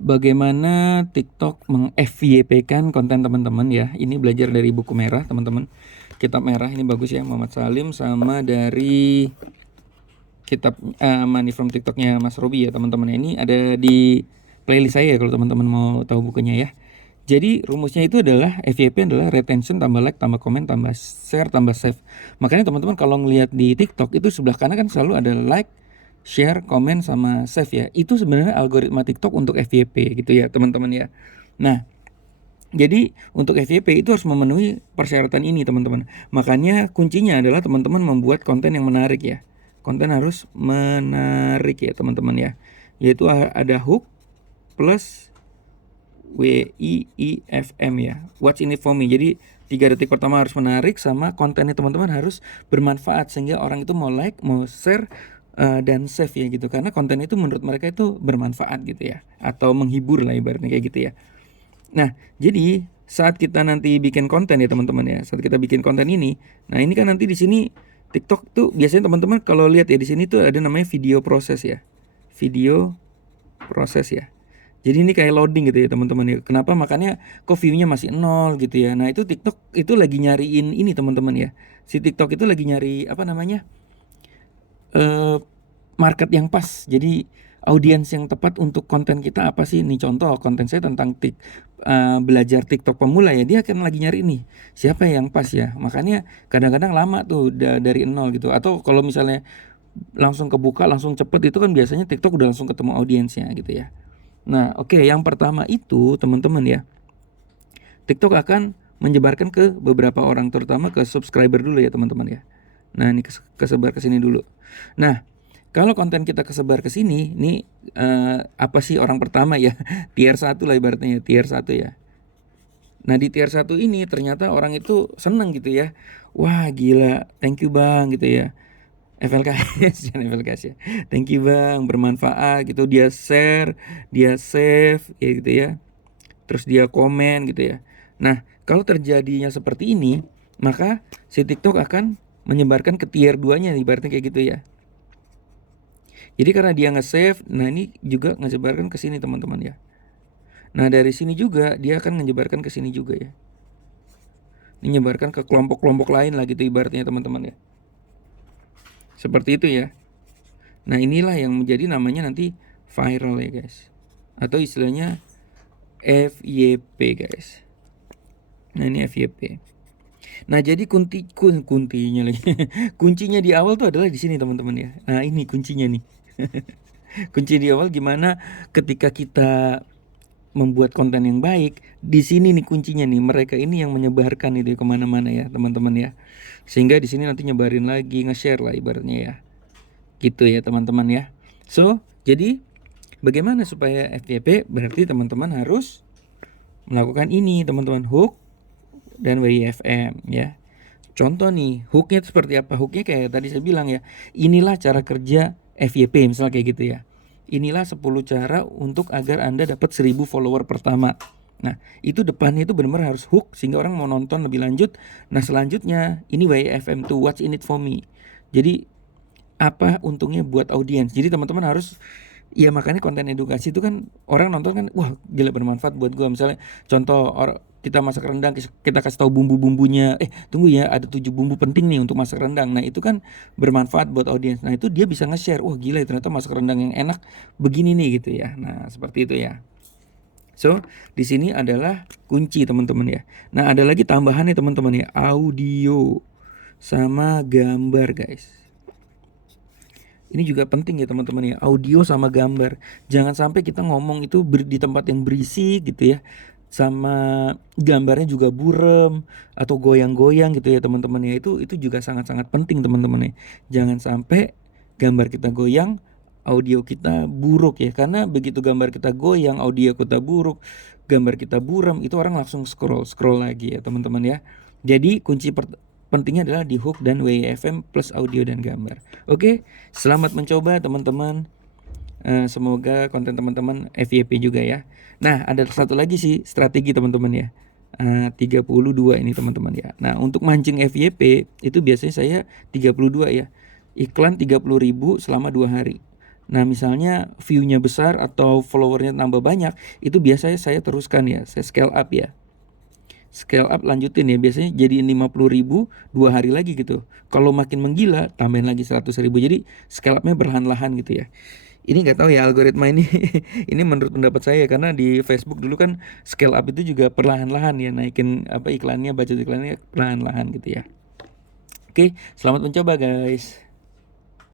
Bagaimana TikTok meng-FYP-kan konten teman-teman ya. Ini belajar dari buku merah teman-teman. Kitab merah ini bagus ya, Muhammad Salim, sama dari kitab Money from TikToknya Mas Robi ya teman-teman. Ini ada di playlist saya ya kalau teman-teman mau tahu bukunya ya. Jadi rumusnya itu adalah FYP adalah retention tambah like tambah komen tambah share tambah save. Makanya teman-teman kalau ngelihat di TikTok itu sebelah kanan kan selalu ada like, share, komen sama save ya. Itu sebenarnya algoritma TikTok untuk FYP gitu ya teman-teman ya. Nah, jadi untuk FYP itu harus memenuhi persyaratan ini teman-teman. Makanya kuncinya adalah teman-teman membuat konten yang menarik ya. Konten harus menarik ya teman-teman ya. Yaitu ada hook plus WIIFM ya. What's in it for me. Jadi 3 detik pertama harus menarik sama kontennya teman-teman harus bermanfaat sehingga orang itu mau like, mau share dan save ya gitu. Karena konten itu menurut mereka itu bermanfaat gitu ya. Atau menghibur lah ibaratnya kayak gitu ya. Nah, jadi saat kita nanti bikin konten ya teman-teman ya. Saat kita bikin konten ini, nah ini kan nanti di sini TikTok tuh biasanya teman-teman kalau lihat ya di sini tuh ada namanya video proses ya. Video proses ya. Jadi ini kayak loading gitu ya teman-teman ya. Kenapa? Makanya kok view-nya masih nol gitu ya. Nah itu TikTok itu lagi nyariin ini teman-teman ya. Si TikTok itu lagi nyari apa namanya eh market yang pas. Jadi audiens yang tepat untuk konten kita apa sih? Nih contoh konten saya tentang belajar TikTok pemula ya. Dia akan lagi nyari nih siapa yang pas ya. Makanya kadang-kadang lama tuh dari nol gitu. Atau kalau misalnya langsung kebuka langsung cepet itu kan biasanya TikTok udah langsung ketemu audiensnya gitu ya. Nah, oke, yang pertama itu teman-teman ya, TikTok akan menyebarkan ke beberapa orang, terutama ke subscriber dulu ya teman-teman ya. Nah, ini kesebar ke sini dulu. Nah, kalau konten kita kesebar ke sini, ini apa sih orang pertama ya? Tier 1 lah ibaratnya ya, tier 1 ya. Nah, di tier 1 ini ternyata orang itu seneng gitu ya. Wah, gila, thank you Bang gitu ya. FLKS jangan FLKS ya. Thank you Bang, bermanfaat gitu. Dia share, dia save ya gitu ya. Terus dia komen gitu ya. Nah, kalau terjadinya seperti ini, maka si TikTok akan menyebarkan ke tier 2-nya ibaratnya kayak gitu ya. Jadi karena dia nge-save, nah ini juga ngesebarkan ke sini teman-teman ya. Nah, dari sini juga dia akan menyebarkan ke sini juga ya. Ini nyebarkan ke kelompok-kelompok lain lah gitu ibaratnya teman-teman ya. Seperti itu ya. Nah, inilah yang menjadi namanya nanti viral ya guys. Atau istilahnya FYP guys. Nah, ini FYP. Nah, jadi kuntinya lagi. Kuncinya di awal tuh adalah di sini teman-teman ya. Nah, ini kuncinya nih. Kunci di awal gimana ketika kita membuat konten yang baik. Di sini nih kuncinya nih. Mereka ini yang menyebarkan itu kemana-mana ya teman-teman ya. Sehingga di sini nanti nyebarin lagi, nge-share lah ibaratnya ya. Gitu ya teman-teman ya. So, jadi bagaimana supaya FYP? Berarti teman-teman harus melakukan ini teman-teman, hook dan WIFM ya. Contoh nih, hooknya seperti apa? Hooknya kayak tadi saya bilang ya. Inilah cara kerja FYP misalnya kayak gitu ya. Inilah 10 cara untuk agar Anda dapat 1000 follower pertama. Nah, itu depannya itu benar-benar harus hook sehingga orang mau nonton lebih lanjut. Nah, selanjutnya ini WIFM tuh, what's in it for me. Jadi apa untungnya buat audiens. Jadi teman-teman harus ya makanya konten edukasi itu kan orang nonton kan wah gila bermanfaat buat gua. Misalnya contoh kita masak rendang kita kasih tahu bumbu-bumbunya. Tunggu ya ada 7 bumbu penting nih untuk masak rendang. Nah, itu kan bermanfaat buat audiens. Nah, itu dia bisa nge-share. Wah, gila ternyata masak rendang yang enak begini nih gitu ya. Nah, seperti itu ya. So, di sini adalah kunci teman-teman ya. Nah, ada lagi tambahannya teman-teman ya, audio sama gambar guys. Ini juga penting ya teman-teman ya, audio sama gambar. Jangan sampai kita ngomong itu di tempat yang berisik gitu ya. Sama gambarnya juga burem atau goyang-goyang gitu ya teman-teman ya. Itu juga sangat-sangat penting teman-teman ya. Jangan sampai gambar kita goyang, audio kita buruk ya. Karena begitu gambar kita goyang, audio kita buruk, gambar kita burem, itu orang langsung scroll lagi ya teman-teman ya. Jadi kunci pentingnya adalah di hook dan WIFM plus audio dan gambar. Oke, selamat mencoba teman-teman. Semoga konten teman-teman FYP juga ya. Nah, ada satu lagi sih strategi teman-teman ya. 32 ini teman-teman ya. Nah, untuk mancing FYP itu biasanya saya 32 ya. Iklan 30.000 selama 2 hari. Nah, misalnya view-nya besar atau followernya tambah banyak, itu biasanya saya teruskan ya, saya scale up ya. Scale up lanjutin ya, biasanya jadiin 50.000 2 hari lagi gitu. Kalau makin menggila, tambahin lagi 100.000. Jadi scale up-nya perlahan-lahan gitu ya. Ini nggak tahu ya algoritma ini ini menurut pendapat saya, karena di Facebook dulu kan scale up itu juga perlahan-lahan ya, naikin apa iklannya, budget iklannya perlahan-lahan gitu ya. Oke, selamat mencoba guys.